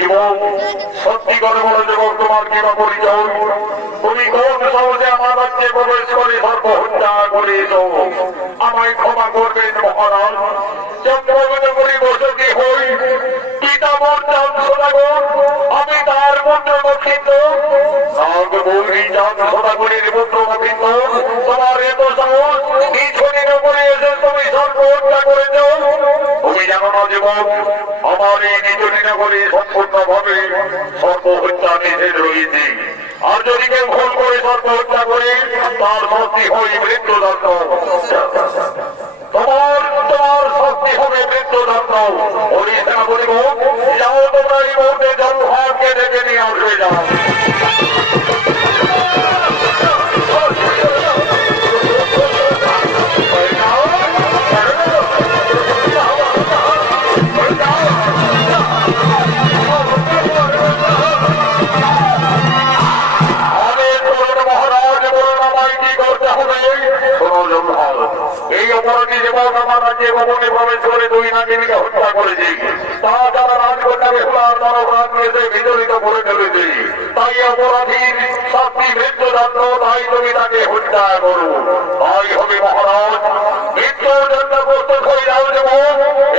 যুবক, সত্যি করে বলো যুবক, তোমার কি বা পরিচয়? তুমি কোন সাহসে আমার রাজ্যে প্রবেশ করে সর্বহত্যা করেছ? আমায় ক্ষমা করবেন মহারাজ। চন্দ্রগত করি বসতি হই, পিতা মোর চাঁদ সদাগর, আমি তার পুত্র দক্ষিণ নাগবৌরী চাঁদ সদাগরের পুত্র দক্ষিণ। তোমার এত সাহস, কিছুদিন উপরে এসে তুমি সর্বহত্যা করেছ। তুমি জানো না যুবক, আমার এই নিচনীনগরে সম্পূর্ণভাবে সর্বহত্যা নিষেধ রয়েছে। আর যদি কেউ ভুল করে সর্বহত্যা করে, তার শাস্তি হয় মৃত্যুদণ্ড। তোমার শাস্তি হবে মৃত্যুদণ্ড। ওড়িশা বলিব, যাও তোমরা এই মুহূর্তে জলভাবকে ডেকে নিয়ে আসবে। যাও এই অপরাধী যুবক আমার রাজ্যে ভবনে প্রবেশ করে 2 নাগিনীকে হত্যা করেছে। তারা যারা রাজকন্যা বেহুলার নরপ্রাণ নিয়ে বিচলিত করে ফেলেছে। তাই অপরাধীর শাস্তি মৃত্যুদণ্ড। তাই তুমি তাকে হত্যা করো। তাই হবে মহারাজ, মৃত্যুর জন্য প্রস্তুত হয়ে যাও যুবক।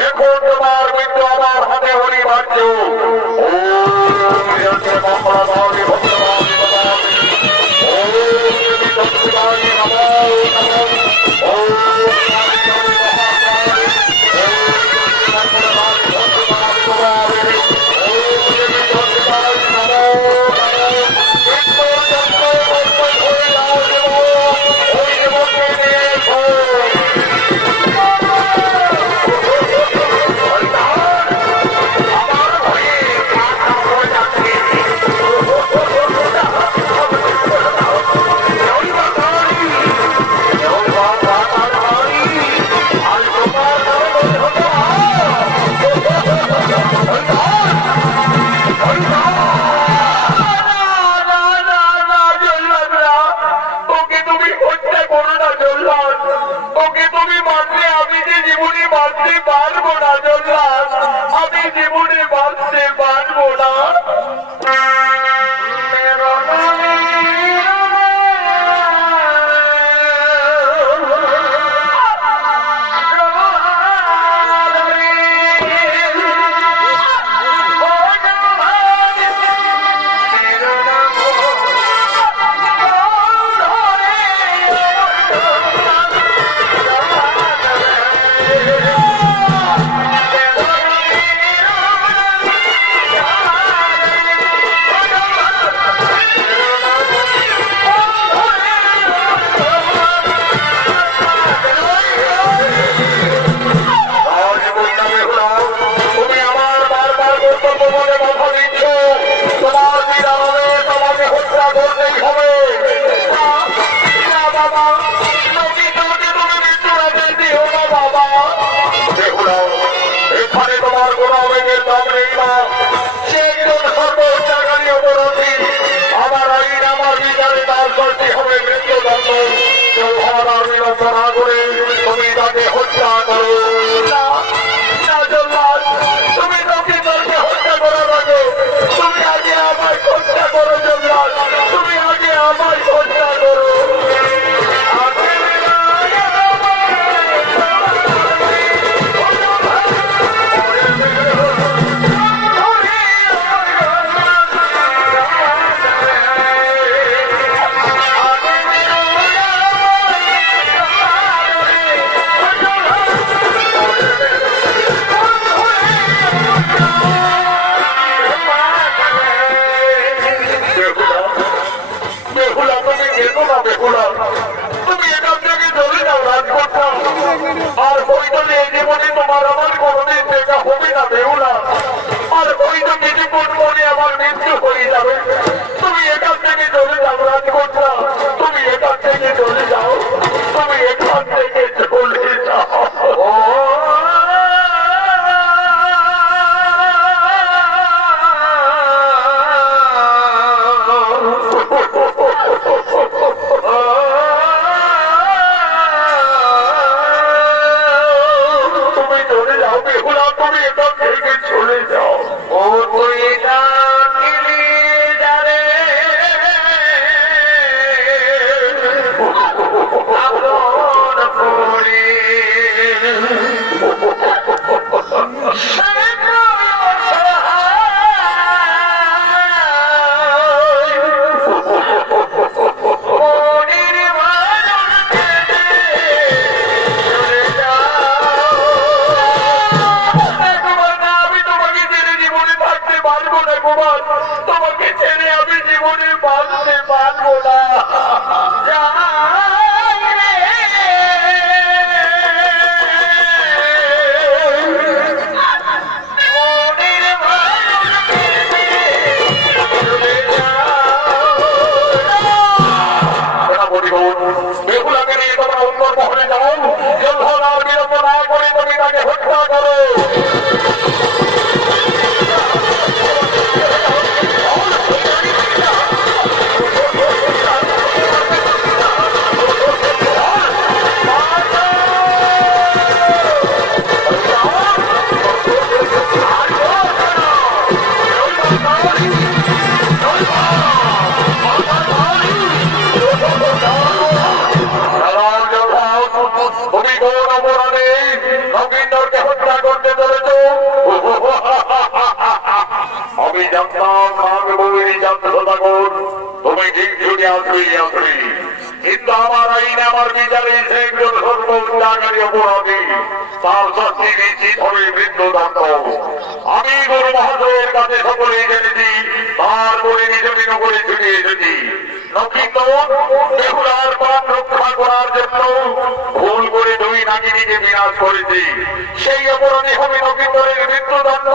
এখন তোমার মৃত্যু আমার হাতে অনিবার্য। তুমি তাকে হত্যা করো। তুমি তাকে হত্যা করার আগে তুমি আগে আমায় হত্যা করো। জল্লাদ, তুমি আগে আমায় হত্যা করো। তুমি এখান থেকে চলে যাও রাজকন্যা। আর বৈতলে এই জীবনে তোমার আমার কোনদিন দেখা হবে না বেহুলা। আর বৈত কিছুক্ষণ পরে আমার মৃত্যু হয়ে যাবে। তুমি এখান থেকে চলে যাও রাজকন্যা। তুমি এখান থেকে চলে যাও। তুমি এখান থেকে চলে যাও। তুমি এখান থেকে চলে যাও। ও তুই পারবো না কুমার, তোমাকে ছেড়ে আমি জীবনে বাঁচতে পারবো না। বেহুলাকে নিয়ে তোমরা উত্তর মহলে যাও, যুদ্ধ না বিলম্ব না করে তুমি তাকে হত্যা করো। তুমি কোন অপরাধে নগেন্দ্রকে হত্যা করতে চলেছ? আমি জানতাম তুমি ঠিক ছুটে আসবে, কিন্তু আমার আইন আমার বিচারে সে একজন সর্বত্যাগারী অপরাধী, তার শাস্তি নিশ্চিত হবে মৃত্যুদণ্ড। আমি গুরু মহাশয়ের কাছে সকলেই জেনেছি, তারপরে নিজ করে ছুটে এসেছি। বেহুলার প্রাণ রক্ষা করার জন্য ভুল করে দুই নাগিনীকে বিনাশ করেছি, সেই অপরাধী হবে নগেন্দ্রের মৃত্যুদণ্ড।